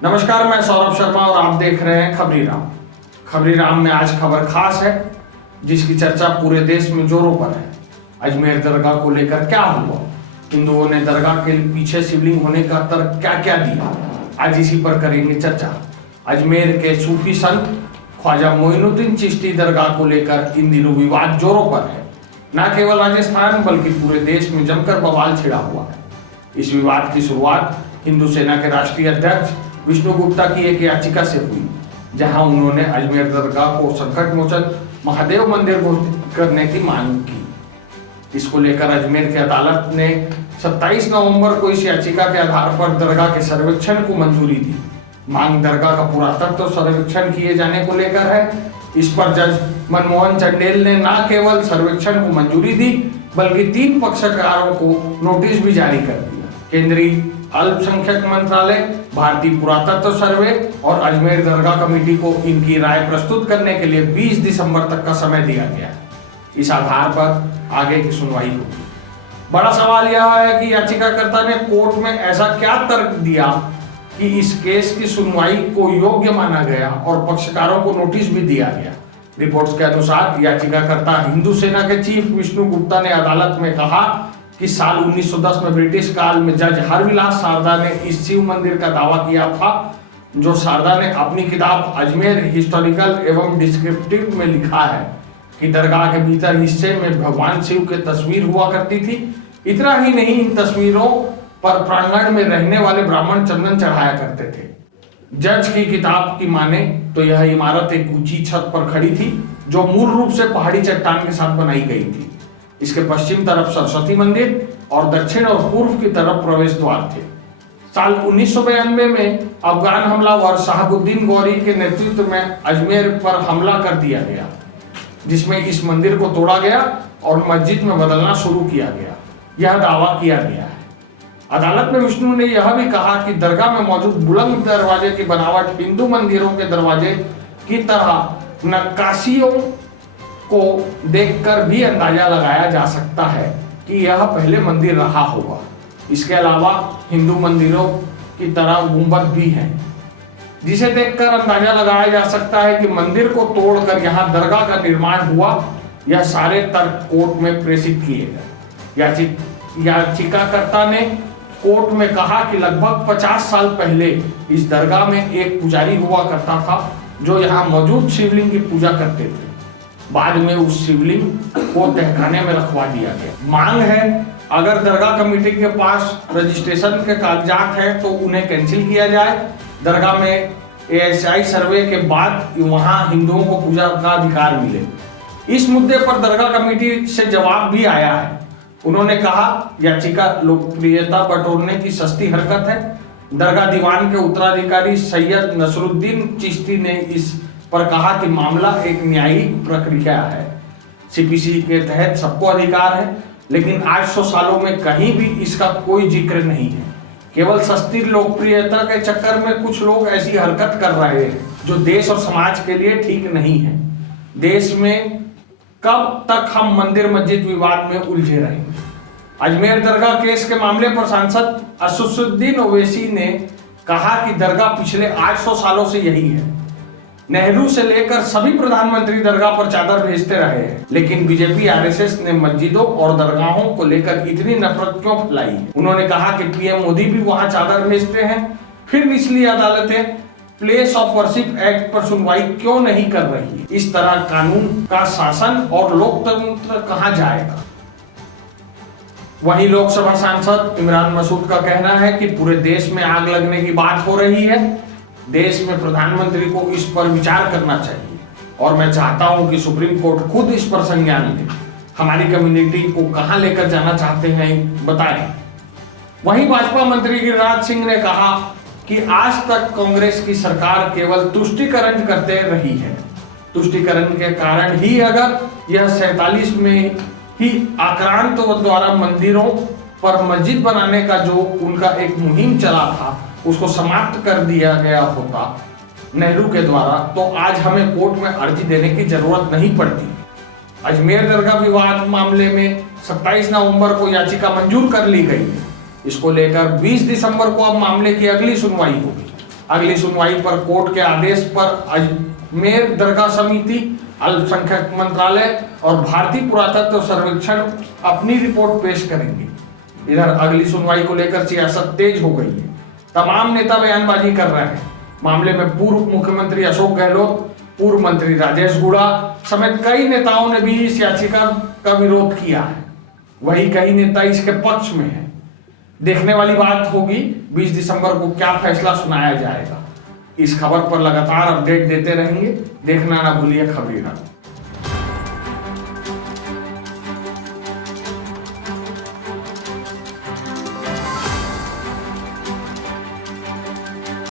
नमस्कार, मैं सौरभ शर्मा और आप देख रहे हैं खबरी राम। खबरी राम में आज खबर खास है जिसकी चर्चा पूरे देश में जोरों पर है। अजमेर दरगाह को लेकर क्या हुआ, हिंदुओं ने दरगाह के पीछे शिवलिंग होने का तर्क क्या क्या दिया, आज इसी पर करेंगे चर्चा। अजमेर के सूफी संत ख्वाजा मोइनुद्दीन चिश्ती दरगाह को लेकर इन दिनों विवाद जोरों पर है। न केवल राजस्थान बल्कि पूरे देश में जमकर बवाल छिड़ा हुआ है। इस विवाद की शुरुआत हिंदू सेना के राष्ट्रीय अध्यक्ष विष्णु गुप्ता की एक याचिका से हुई, जहां उन्होंने अजमेर दरगाह को संकट मोचन महादेव मंदिर घोषित करने की मांग की। इसको लेकर अजमेर की अदालत ने 27 नवंबर को इस याचिका के आधार पर दरगाह के सर्वेक्षण को मंजूरी दी। मांग दरगाह का पुरातत्व सर्वेक्षण किए जाने को लेकर है। इस पर जज मनमोहन चंडेल ने न केवल सर्वेक्षण को मंजूरी दी बल्कि 3 पक्षकारों को नोटिस भी जारी कर दिया। केंद्रीय अल्पसंख्यक मंत्रालय, भारतीय पुरातत्व सर्वे और अजमेर दरगाह कमेटी को इनकी राय प्रस्तुत करने के लिए 20 दिसंबर तक का समय दिया गया। इस आधार पर आगे की सुनवाई होगी। बड़ा सवाल यह है कि याचिकाकर्ता ने कोर्ट में ऐसा क्या तर्क दिया कि इस केस की सुनवाई को योग्य माना गया और पक्षकारों को नोटिस भी दिया गया। रिपोर्ट्स के अनुसार याचिकाकर्ता हिंदू सेना के चीफ विष्णु गुप्ता ने अदालत में कहा कि साल 1910 में ब्रिटिश काल में जज हरविलास शारदा ने इस शिव मंदिर का दावा किया था, जो शारदा ने अपनी किताब अजमेर हिस्टोरिकल एवं डिस्क्रिप्टिव में लिखा है कि दरगाह के भीतर हिस्से में भगवान शिव की तस्वीर हुआ करती थी। इतना ही नहीं, इन तस्वीरों पर प्रांगण में रहने वाले ब्राह्मण चंदन चढ़ाया करते थे। जज की किताब की माने तो यह इमारत एक ऊंची छत पर खड़ी थी जो मूल रूप से पहाड़ी चट्टान के साथ बनाई गई थी। इसके पश्चिम तरफ सरस्वती मंदिर और दक्षिण और पूर्व की तरफ प्रवेश द्वार थे। साल 1992 में अफगान हमलावर शहाबुद्दीन गौरी के नेतृत्व में अजमेर पर हमला कर दिया गया, जिसमें इस मंदिर को तोड़ा गया और मस्जिद में बदलना शुरू किया गया, यह दावा किया गया है। अदालत में विष्णु ने यह भी कहा कि दरगाह में मौजूद बुलंद दरवाजे की बनावट हिंदू मंदिरों के दरवाजे की तरह नक्काशियों को देखकर भी अंदाजा लगाया जा सकता है कि यह पहले मंदिर रहा होगा। इसके अलावा हिंदू मंदिरों की तरह गुंबद भी है, जिसे देखकर अंदाजा लगाया जा सकता है कि मंदिर को तोड़कर यहां दरगाह का निर्माण हुआ। यह सारे तर्क कोर्ट में प्रेषित किए गए। याचिकाकर्ता ने कोर्ट में कहा कि लगभग 50 साल पहले इस दरगाह में एक पुजारी हुआ करता था जो यहाँ मौजूद शिवलिंग की पूजा करते थे। बाद में उस शिवलिंग को तहखाने में रखवा दिया गया। मांग है अगर दरगाह कमेटी के पास रजिस्ट्रेशन के कागजात हैं तो उन्हें कैंसिल किया जाए। दरगाह में ASI सर्वे के बाद वहां हिंदुओं को पूजा का अधिकार मिले। इस मुद्दे पर दरगाह कमेटी से जवाब भी आया है। उन्होंने कहा याचिका लोकप्रियता बटोरने की सस्ती हरकत है। दरगाह दीवान के उत्तराधिकारी सैयद नसरुद्दीन चिश्ती ने इस पर कहा कि मामला एक न्यायिक प्रक्रिया है। CPC के तहत सबको अधिकार है, लेकिन 800 सालों में कहीं भी इसका कोई जिक्र नहीं है। केवल सस्ती लोकप्रियता के चक्कर में कुछ लोग ऐसी हरकत कर रहे हैं जो देश और समाज के लिए ठीक नहीं है। देश में कब तक हम मंदिर मस्जिद विवाद में उलझे रहेंगे। अजमेर दरगाह केस के मामले पर सांसद असदुद्दीन ओवैसी ने कहा कि दरगाह पिछले 800 सालों से यही है। नेहरू से लेकर सभी प्रधानमंत्री दरगाह पर चादर भेजते रहे हैं, लेकिन बीजेपी RSS ने मस्जिदों और दरगाहों को लेकर इतनी नफरत क्यों फैलाई। उन्होंने कहा कि PM मोदी भी वहां चादर भेजते हैं, फिर निचली अदालतें प्लेस ऑफ वर्शिप एक्ट पर सुनवाई क्यों नहीं कर रही। इस तरह कानून का शासन और लोकतंत्र कहां जाएगा। वहीं लोकसभा सांसद इमरान मसूद का कहना है कि पूरे देश में आग लगने की बात हो रही है। देश में प्रधानमंत्री को इस पर विचार करना चाहिए और मैं चाहता हूं कि सुप्रीम कोर्ट खुद इस पर संज्ञान ले। हमारी कम्युनिटी को कहां लेकर जाना चाहते हैं बताएं। वहीं भाजपा मंत्री गिरिराज सिंह ने कहा कि आज तक कांग्रेस की सरकार केवल तुष्टीकरण करते रही है। तुष्टीकरण के कारण ही अगर यह 47 में ही आक्रांतों द्वारा मंदिरों पर मस्जिद बनाने का जो उनका एक मुहिम चला था उसको समाप्त कर दिया गया होता नेहरू के द्वारा, तो आज हमें कोर्ट में अर्जी देने की जरूरत नहीं पड़ती। अजमेर दरगाह विवाद मामले में 27 नवंबर को याचिका मंजूर कर ली गई है। इसको लेकर 20 दिसंबर को अब मामले की अगली सुनवाई होगी। अगली सुनवाई पर कोर्ट के आदेश पर अजमेर दरगाह समिति, अल्पसंख्यक मंत्रालय और भारतीय पुरातत्व सर्वेक्षण अपनी रिपोर्ट पेश करेंगे। इधर अगली सुनवाई को लेकर सियासत तेज हो गई है। तमाम नेता बयानबाजी कर रहे हैं। मामले में पूर्व मुख्यमंत्री अशोक गहलोत, पूर्व मंत्री राजेश गुड़ा समेत कई नेताओं ने भी इस याचिका का विरोध किया है। वही कई नेता इसके पक्ष में हैं। देखने वाली बात होगी 20 दिसंबर को क्या फैसला सुनाया जाएगा। इस खबर पर लगातार अपडेट देते रहेंगे। देखना ना भूलिए खबरीरा।